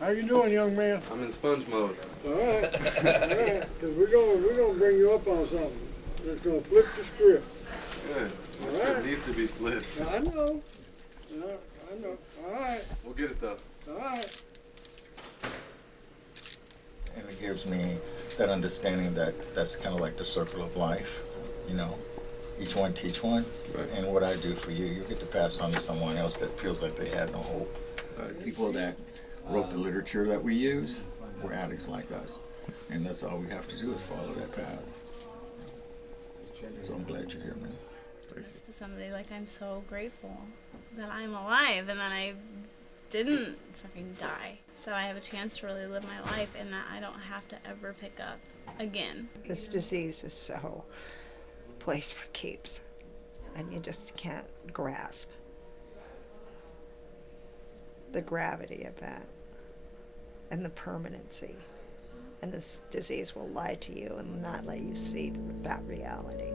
How you doing, young man? I'm in sponge mode. All right, because we're gonna bring you up on something that's gonna flip the script. Good. My script needs to be flipped. I know. I know. All right. We'll get it though. All right. And it gives me that understanding that that's kind of like the circle of life, you know. Each one teach one. Right. And what I do for you, you get to pass on to someone else that feels like they had no hope. People that wrote the literature that we use were addicts like us. And that's all we have to do is follow that path. So I'm glad you're here, man. It's to somebody like I'm so grateful that I'm alive and that I didn't fucking die. That I have a chance to really live my life and that I don't have to ever pick up again. This disease is so place for keeps, and you just can't grasp the gravity of that and the permanency. And this disease will lie to you and not let you see that reality.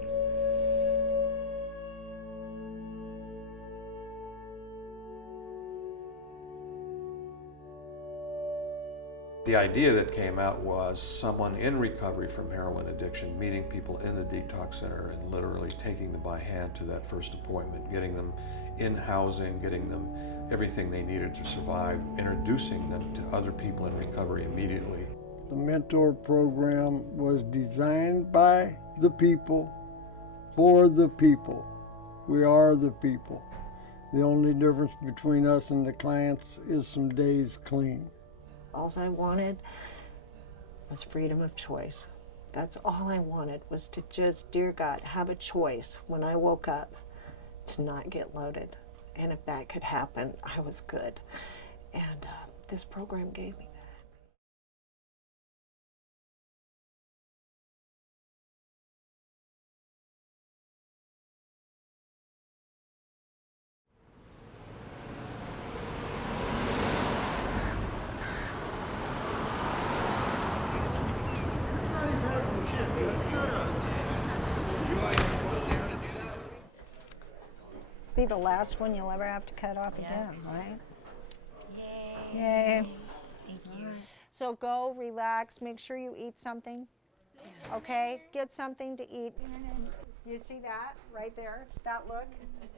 The idea that came out was someone in recovery from heroin addiction meeting people in the detox center and literally taking them by hand to that first appointment, getting them in housing, getting them everything they needed to survive, introducing them to other people in recovery immediately. The mentor program was designed by the people, for the people. We are the people. The only difference between us and the clients is some days clean. All I wanted was freedom of choice. That's all I wanted, was to just, dear God, have a choice when I woke up to not get loaded. And if that could happen, I was good. And this program gave me that. Be the last one you'll ever have to cut off again, right? Yay. Yay. Thank you. So go, relax, make sure you eat something, okay? Get something to eat. You see that right there, that look?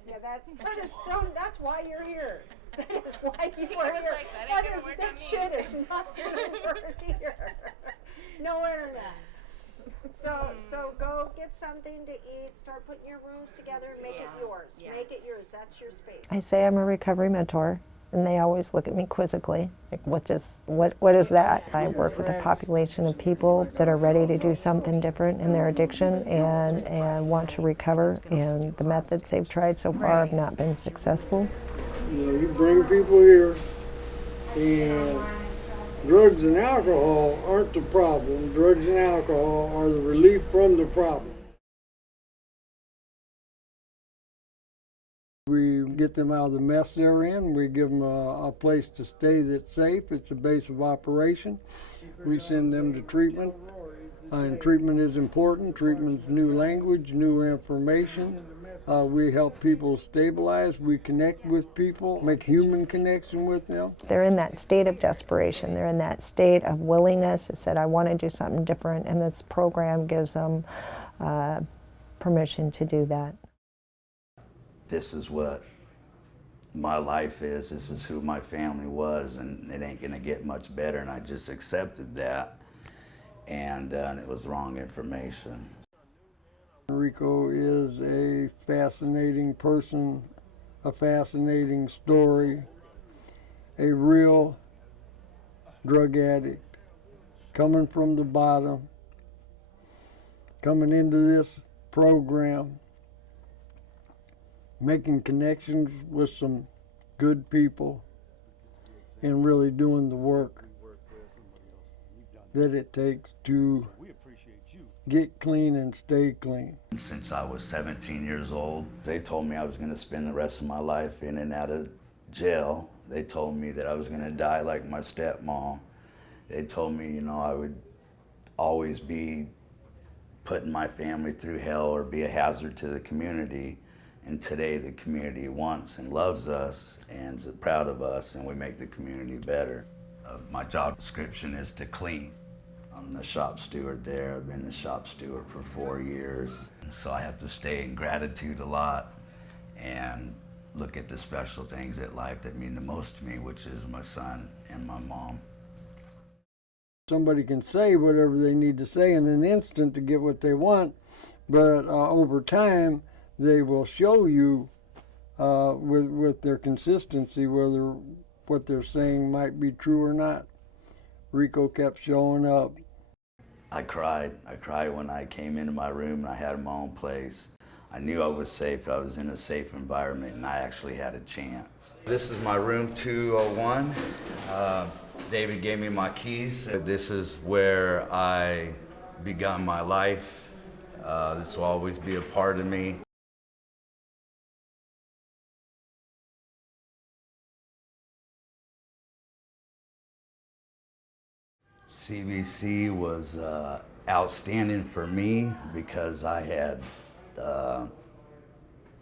Yeah, that's why you're here. That is why you are here. That shit is not gonna work here. No internet. So go get something to eat, start putting your rooms together and make it yours. Yeah. Make it yours, that's your space. I say I'm a recovery mentor, and they always look at me quizzically, like what is that? I work with a population of people that are ready to do something different in their addiction and want to recover, and the methods they've tried so far have not been successful. You know, you bring people here, and drugs and alcohol aren't the problem. Drugs and alcohol are the relief from the problem. We get them out of the mess they're in. We give them a place to stay that's safe. It's a base of operation. We send them to treatment. And treatment is important. Treatment's new language, new information. We help people stabilize. We connect with people, make human connection with them. They're in that state of desperation. They're in that state of willingness. They said, I want to do something different, and this program gives them permission to do that. This is what my life is. This is who my family was, and it ain't gonna get much better, and I just accepted that, and it was wrong information. Rico is a fascinating person, a fascinating story, a real drug addict, coming from the bottom, coming into this program, making connections with some good people, and really doing the work that it takes to get clean and stay clean. Since I was 17 years old, they told me I was gonna spend the rest of my life in and out of jail. They told me that I was gonna die like my stepmom. They told me, you know, I would always be putting my family through hell or be a hazard to the community. And today the community wants and loves us and is proud of us, and we make the community better. My job description is to clean. I'm the shop steward there. I've been the shop steward for 4 years. So I have to stay in gratitude a lot and look at the special things in life that mean the most to me, which is my son and my mom. Somebody can say whatever they need to say in an instant to get what they want, but over time they will show you with their consistency whether what they're saying might be true or not. Rico kept showing up. I cried. I cried when I came into my room and I had my own place. I knew I was safe. I was in a safe environment and I actually had a chance. This is my room 201. David gave me my keys. This is where I begun my life. This will always be a part of me. CBC was outstanding for me because I had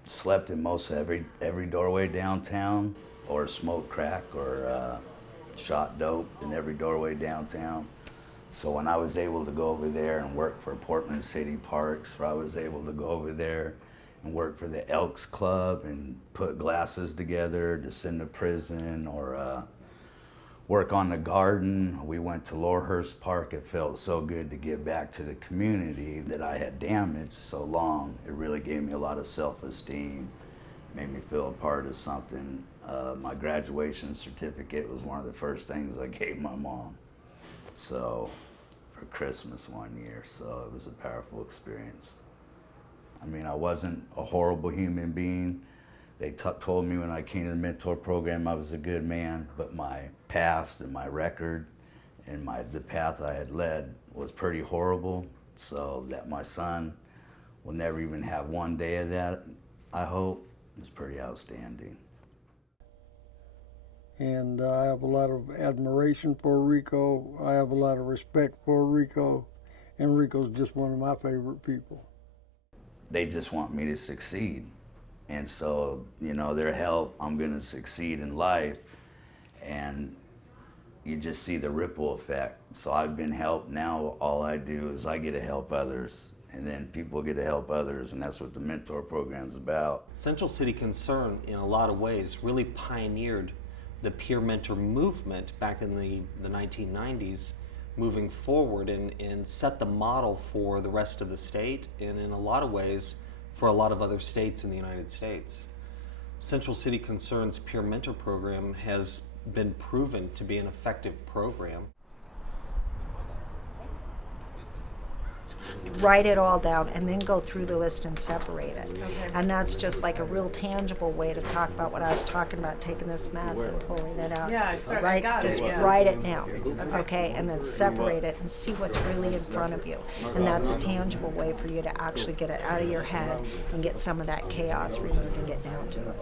slept in most every doorway downtown, or smoked crack, or shot dope in every doorway downtown. So when I was able to go over there and work for Portland City Parks, or I was able to go over there and work for the Elks Club and put glasses together to send to prison, or work on the garden. We went to Lorehurst Park. It felt so good to give back to the community that I had damaged so long. It really gave me a lot of self-esteem, made me feel a part of something. My graduation certificate was one of the first things I gave my mom. So, for Christmas one year, so it was a powerful experience. I mean, I wasn't a horrible human being. They told me when I came to the mentor program I was a good man, but my past and my record and the path I had led was pretty horrible, so that my son will never even have one day of that, I hope, is pretty outstanding. And I have a lot of admiration for Rico. I have a lot of respect for Rico, and Rico's just one of my favorite people. They just want me to succeed. And so, you know, their help, I'm gonna succeed in life. And you just see the ripple effect. So I've been helped. Now all I do is I get to help others, and then people get to help others, and that's what the mentor program's about. Central City Concern, in a lot of ways, really pioneered the peer mentor movement back in the 1990s, moving forward, and set the model for the rest of the state, and in a lot of ways, for a lot of other states in the United States. Central City Concern's Peer Mentor Program has been proven to be an effective program. Write it all down and then go through the list and separate it. Okay. And that's just like a real tangible way to talk about what I was talking about, taking this mess and pulling it out. Yeah, I got it. Just write it down, okay? And then separate it and see what's really in front of you. And that's a tangible way for you to actually get it out of your head and get some of that chaos removed and get down to it.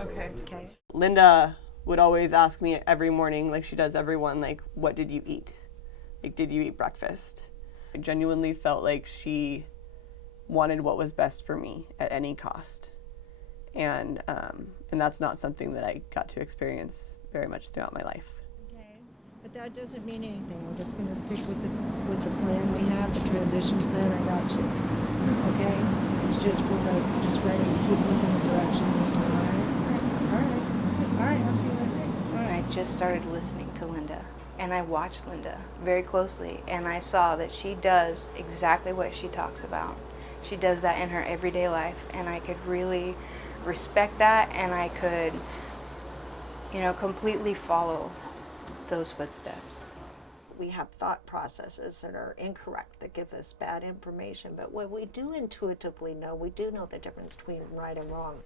Okay. Okay. Linda would always ask me every morning, like she does everyone, like, what did you eat? Like, did you eat breakfast? I genuinely felt like she wanted what was best for me at any cost. And that's not something that I got to experience very much throughout my life. Okay, but that doesn't mean anything. We're just going to stick with the plan we have, the transition plan. I got you. Okay, it's just we're just ready to keep moving in the direction we're going. All right. I'll see you later. I just started listening to Linda, and I watched Linda very closely, and I saw that she does exactly what she talks about. She does that in her everyday life, and I could really respect that, and I could, completely follow those footsteps. We have thought processes that are incorrect, that give us bad information, but what we do intuitively know, we do know the difference between right and wrong.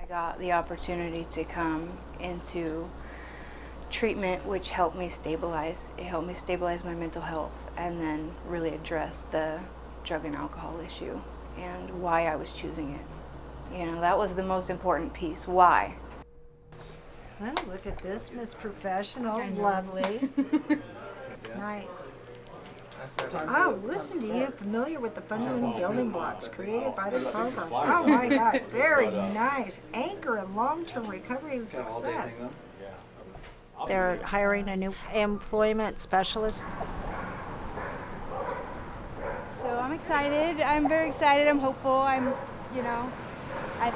I got the opportunity to come into treatment, which helped me stabilize. It helped me stabilize my mental health and then really address the drug and alcohol issue and why I was choosing it. That was the most important piece. Why? Well, look at this, Miss Professional. Lovely. Nice. Oh, listen to you, familiar with the fundamental building blocks created by the program. Oh my God, very nice. Anchor in long-term recovery and success. They're hiring a new employment specialist. So I'm excited. I'm very excited. I'm hopeful. I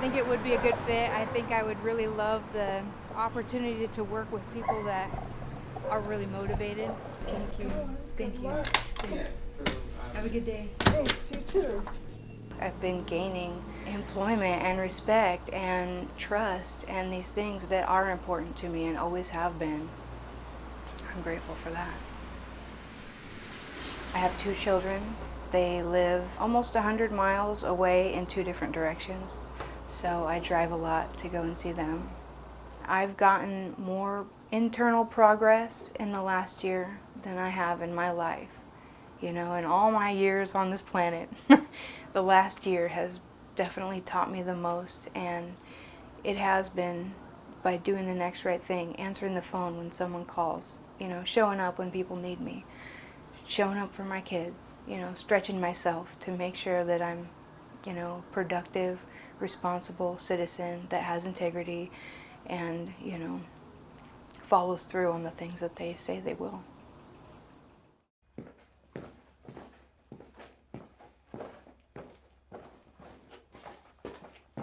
think it would be a good fit. I think I would really love the opportunity to work with people that are really motivated. Thank you. Thank you. Thanks. Have a good day. Thanks, you too. I've been gaining employment and respect and trust and these things that are important to me and always have been. I'm grateful for that. I have 2 children. They live almost 100 miles away in 2 different directions, so I drive a lot to go and see them. I've gotten more internal progress in the last year than I have in my life. In all my years on this planet, the last year has definitely taught me the most, and it has been by doing the next right thing, answering the phone when someone calls, showing up when people need me, showing up for my kids, stretching myself to make sure that I'm, productive, responsible citizen that has integrity and, follows through on the things that they say they will.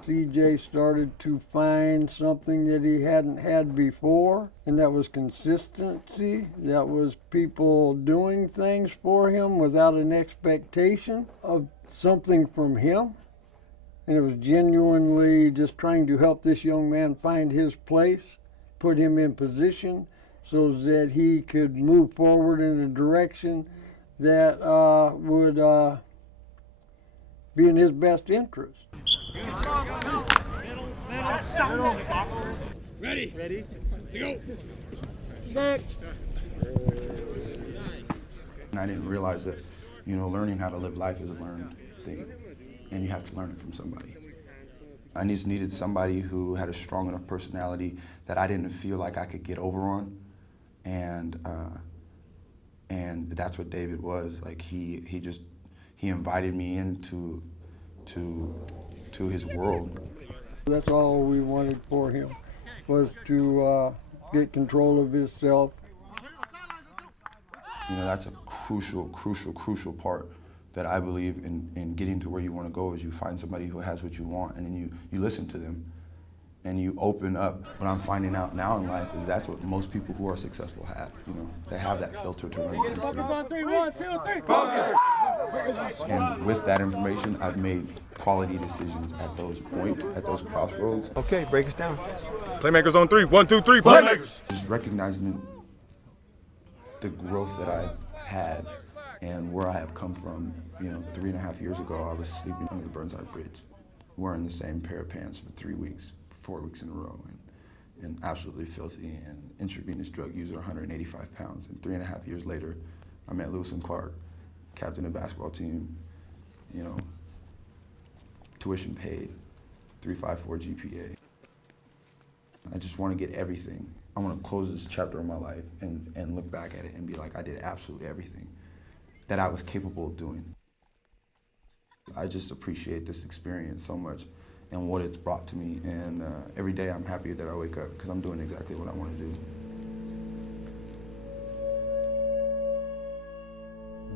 CJ started to find something that he hadn't had before, and that was consistency. That was people doing things for him without an expectation of something from him. And it was genuinely just trying to help this young man find his place, put him in position so that he could move forward in a direction that would be in his best interest. Ready, to go. Back. And I didn't realize that, learning how to live life is a learned thing, and you have to learn it from somebody. I just needed somebody who had a strong enough personality that I didn't feel like I could get over on, and that's what David was. Like he invited me into his world. That's all we wanted for him, was to get control of himself. That's a crucial part that I believe in getting to where you want to go, is you find somebody who has what you want, and then you listen to them and you open up. What I'm finding out now in life is that's what most people who are successful have. They have that filter to run things through. 1, 2, 3, focus. And with that information, I've made quality decisions at those points, at those crossroads. Okay, break us down. Playmakers on 3. 1, 2, 3, playmakers. Just recognizing the growth that I've had and where I have come from. 3.5 years ago, I was sleeping under the Burnside Bridge, wearing the same pair of pants for 3 weeks, 4 weeks in a row, and absolutely filthy and intravenous drug user, 185 pounds. And 3.5 years later, I met Lewis and Clark, captain of the basketball team, tuition paid, 3.54 GPA. I just want to get everything. I want to close this chapter of my life and look back at it and be like, I did absolutely everything that I was capable of doing. I just appreciate this experience so much and what it's brought to me, and every day I'm happy that I wake up because I'm doing exactly what I want to do.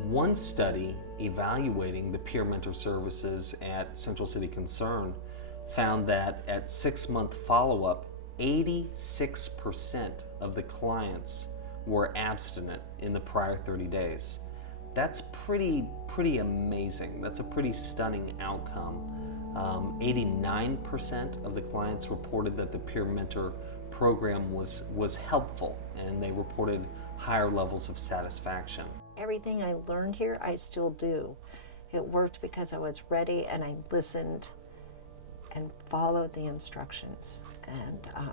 One study evaluating the peer mentor services at Central City Concern found that at 6-month follow-up, 86% of the clients were abstinent in the prior 30 days. That's pretty amazing. That's a pretty stunning outcome. 89% of the clients reported that the peer mentor program was helpful, and they reported higher levels of satisfaction. Everything I learned here, I still do. It worked because I was ready and I listened and followed the instructions. And I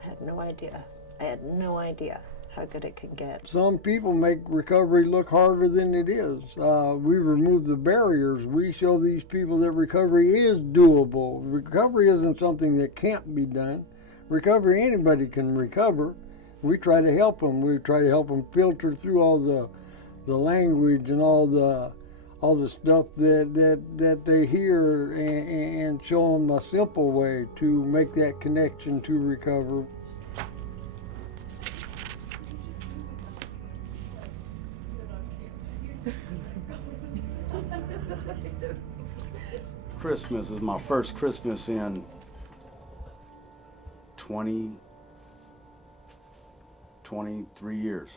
had no idea. I had no idea how good it could get. Some people make recovery look harder than it is. We remove the barriers. We show these people that recovery is doable. Recovery isn't something that can't be done. Recovery, anybody can recover. We try to help them. We try to help them filter through all the language and all the stuff that they hear, and show them a simple way to make that connection to recover. Christmas is my first Christmas in 23 years.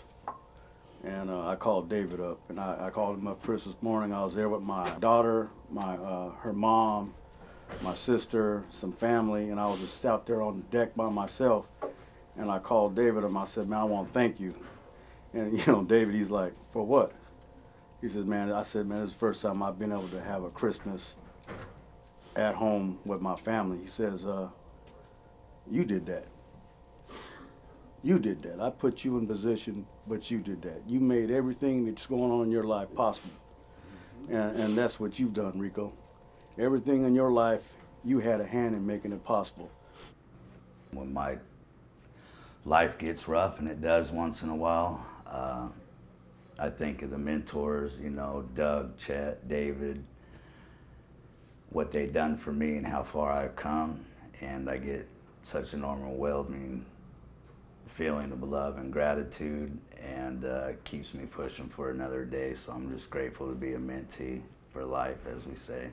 And I called David up, and I called him up Christmas morning. I was there with my daughter, her mom, my sister, some family, and I was just out there on the deck by myself. And I called David up, and I said, man, I want to thank you. And you know, David, he's like, for what? He says, man, I said, man, this is the first time I've been able to have a Christmas at home with my family. He says, you did that. You did that. I put you in position, but you did that. You made everything that's going on in your life possible. And that's what you've done, Rico. Everything in your life, you had a hand in making it possible. When my life gets rough, and it does once in a while, I think of the mentors, you know, Doug, Chet, David, what they've done for me and how far I've come, and I get such an overwhelming feeling of love and gratitude, and keeps me pushing for another day. So I'm just grateful to be a mentee for life, as we say.